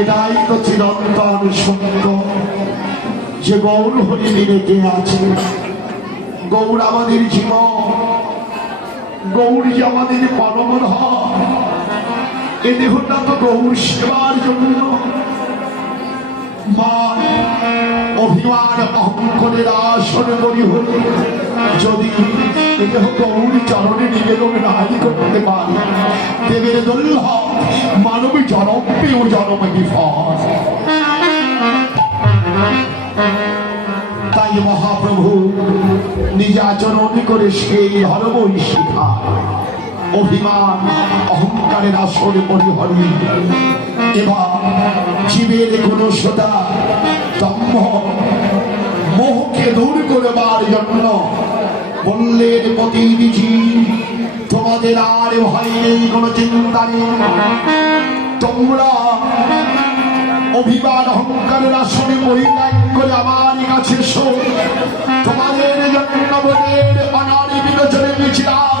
এটাই তো চিরন্তন সত্য যে গৌর হরিণী রেখে আছে? গৌর আমাদের জীবন গৌর যে আমাদের পরম ধন। এ দেহটা তো গৌর সেবার জন্য। মা, অভিমান অহংকরের আসন করি হলে। যদি এ দেহ গৌর চরণে নিবেদন নাই করতে পারে দেবের দোল্লাহ মানব জনম পেও জনম বিফল তাই মহাপ্রভু নিজ আচরণ করে সেই ধর্মই শিখা অভিমান অহংকারের আসর পরিহরি এবার জীবের কোন সোদা দম্ভ মোহকে দূর করবার জন্য বললেন প্রতিনিধি আর ভয় নেই কোনো চিন্তা নেই তোমরা অভিমান অহংকারের আসনে পরিত্যাগ করে আমার কাছে তোমাদের জন্য অনারি বিবেচনে দিয়েছিলাম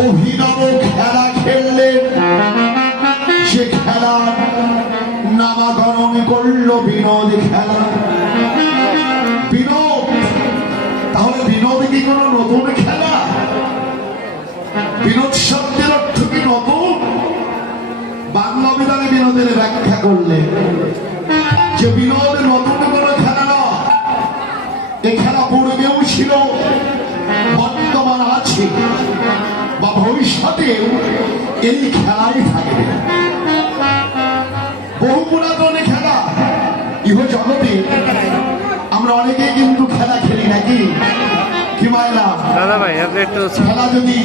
অভিনব খেলা খেললেন সে খেলা নামাকরণ করল বিনোদ খেলা। বিনোদ, তাহলে বিনোদ কি কোনো নতুন খেলা? বিনোদ শব্দের অর্থ কি নতুন? বাংলা বিধানে বিনোদের ব্যাখ্যা করলেন যে বিনোদ নতুন কোনো খেলা নয়, এ খেলা পূর্বেও ছিল, বর্তমান আছে। বা ভবিষ্যতেও এই খেলাই থাকবে। বহু পুরাতন খেলা ইহ জগতে আমরা অনেকেই কিন্তু খেলা খেলি নাকি? কি মায়না দাদা ভাই আপনি একটু খেলা যদি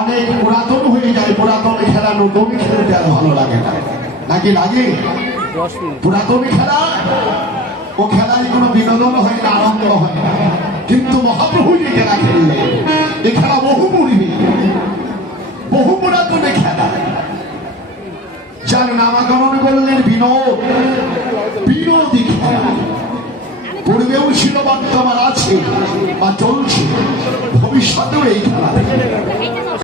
অনেক পুরাতন হয়ে যায় পুরাতন খেলা নতুন খেলতে আর ভালো লাগে না। নাকি লাগে? পুরাতন খেলা ও খেলায় কোনো বিনোদন হয় না আনন্দ হয় না। কিন্তু মহাপ্রভু যে খেলা খেললেন এ খেলা বহু পূর্বে বহু পুরাতনে খেলা নামাকরণ বিনোদী খেলা। পূর্বেও ছিল বর্তমান আছে বা চলছে ভবিষ্যতেও এই খেলা।